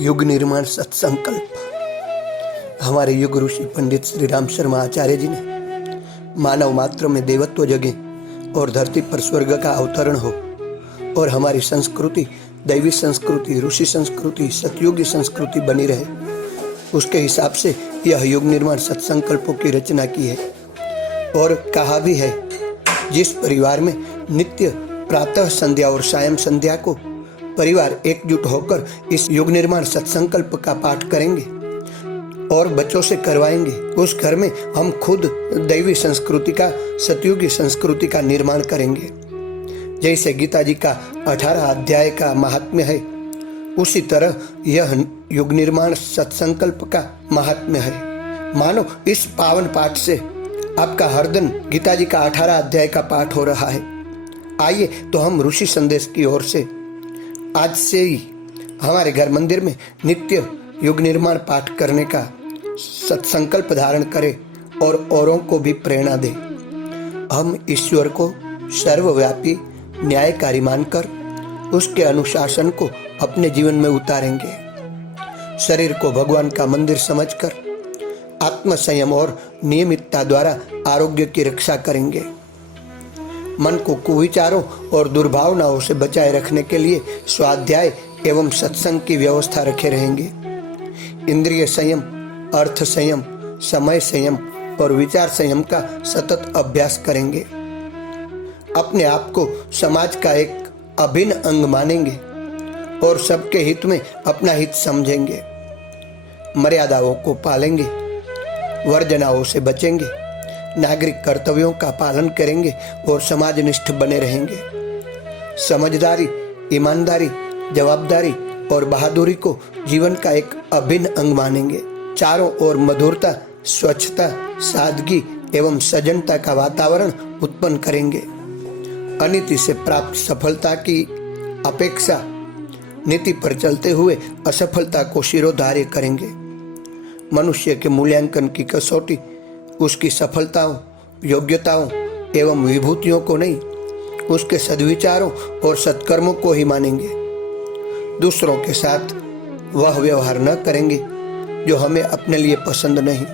युग निर्माण सत्संकल्प। हमारे युग ऋषि पंडित श्री राम शर्मा आचार्य जी ने मानव मात्र में देवत्व जगे और धरती पर स्वर्ग का अवतरण हो और हमारी संस्कृति दैवी संस्कृति, ऋषि संस्कृति, सतयुगी संस्कृति बनी रहे, उसके हिसाब से यह युग निर्माण सत्संकल्पों की रचना की है। और कहा भी है, जिस परिवार में नित्य प्रातः संध्या और सायं संध्या को परिवार एकजुट होकर इस युग निर्माण सत्संकल्प का पाठ करेंगे और बच्चों से करवाएंगे, उस घर में हम खुद दैवी संस्कृति का, सतयुगी संस्कृति का निर्माण करेंगे। जैसे गीता जी का 18 अध्याय का महात्म्य है, उसी तरह यह युग निर्माण सत्संकल्प का महात्म्य है। मानो इस पावन पाठ से आपका हर दिन गीता जी का 18 अध्याय का पाठ हो रहा है। आइए तो हम ऋषि संदेश की ओर से आज से ही हमारे घर मंदिर में नित्य युग निर्माण पाठ करने का सत्संकल्प धारण करें और औरों को भी प्रेरणा दें। हम ईश्वर को सर्वव्यापी न्यायकारी मानकर उसके अनुशासन को अपने जीवन में उतारेंगे। शरीर को भगवान का मंदिर समझकर आत्म संयम और नियमितता द्वारा आरोग्य की रक्षा करेंगे। मन को कुविचारों और दुर्भावनाओं से बचाए रखने के लिए स्वाध्याय एवं सत्संग की व्यवस्था रखे रहेंगे। इंद्रिय संयम, अर्थ संयम, समय संयम और विचार संयम का सतत अभ्यास करेंगे। अपने आप को समाज का एक अभिन्न अंग मानेंगे और सबके हित में अपना हित समझेंगे। मर्यादाओं को पालेंगे, वर्जनाओं से बचेंगे, नागरिक कर्तव्यों का पालन करेंगे और समाजनिष्ठ बने रहेंगे। समझदारी, ईमानदारी, जवाबदारी और बहादुरी को जीवन का एक अभिन्न अंग मानेंगे। चारों ओर मधुरता, स्वच्छता, सादगी एवं सजनता का वातावरण उत्पन्न करेंगे। अनीति से प्राप्त सफलता की अपेक्षा नीति पर चलते हुए असफलता को शिरोधार्य करेंगे। मनुष्य के मूल्यांकन की कसौटी उसकी सफलताओं, योग्यताओं एवं विभूतियों को नहीं, उसके सद्विचारों और सत्कर्मों को ही मानेंगे। दूसरों के साथ वह व्यवहार न करेंगे जो हमें अपने लिए पसंद नहीं।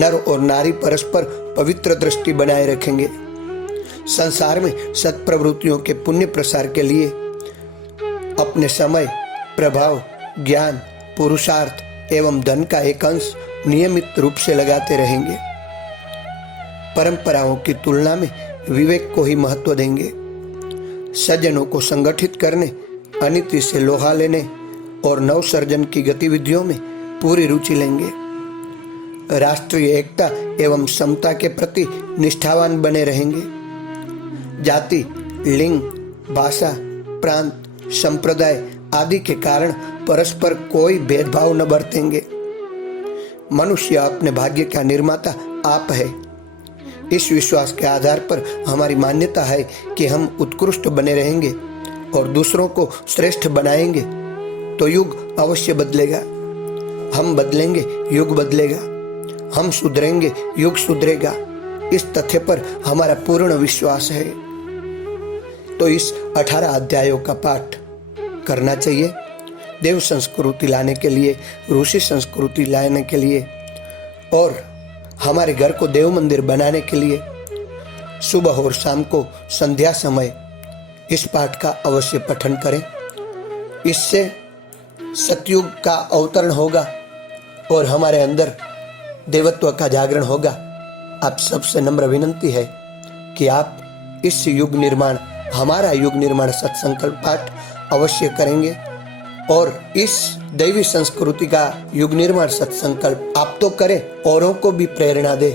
नर और नारी परस्पर पवित्र दृष्टि बनाए रखेंगे। संसार में सत्प्रवृत्तियों के पुण्य प्रसार के लिए अपने समय, प्रभाव, ज्ञान, पुरुषार्थ एवं धन का एक अंश नियमित रूप से लगाते रहेंगे। परंपराओं की तुलना में विवेक को ही महत्व देंगे। सज्जनों को संगठित करने, अनीति से लोहा लेने और नवसर्जन की गतिविधियों में पूरी रुचि लेंगे। राष्ट्रीय एकता एवं समता के प्रति निष्ठावान बने रहेंगे। जाति, लिंग, भाषा, प्रांत, संप्रदाय आदि के कारण परस्पर कोई भेदभाव न बरतेंगे। मनुष्य अपने भाग्य का निर्माता आप है। इस विश्वास के आधार पर हमारी मान्यता है कि हम उत्कृष्ट बने रहेंगे और दूसरों को श्रेष्ठ बनाएंगे तो युग अवश्य बदलेगा। हम बदलेंगे, युग बदलेगा। हम सुधरेंगे, युग सुधरेगा। इस तथ्य पर हमारा पूर्ण विश्वास है। तो इस 18 अध्यायों का पाठ करना चाहिए। देव संस्कृति लाने के लिए, ऋषि संस्कृति लाने के लिए और हमारे घर को देव मंदिर बनाने के लिए सुबह और शाम को संध्या समय इस पाठ का अवश्य पठन करें। इससे सतयुग का अवतरण होगा और हमारे अंदर देवत्व का जागरण होगा। आप सबसे नम्र विनंती है कि आप इस युग निर्माण, हमारा युग निर्माण सत्संकल्प पाठ अवश्य करेंगे और इस दैवी संस्कृति का युग निर्माण सत्संकल्प आप तो करें, औरों को भी प्रेरणा दे।